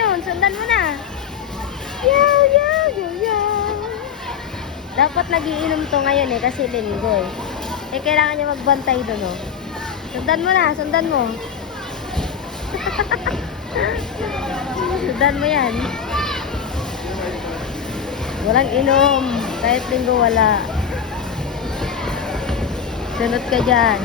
yun. Sundan mo na. Yaw, yaw, yaw, yaw. Dapat nagiinom to ngayon eh, kasi linggo eh. Eh, kailangan niya magbantay doon oh. Sundan mo na, sundan mo. Sundan mo yan. Walang inom. Kahit linggo wala. Sunod ka dyan.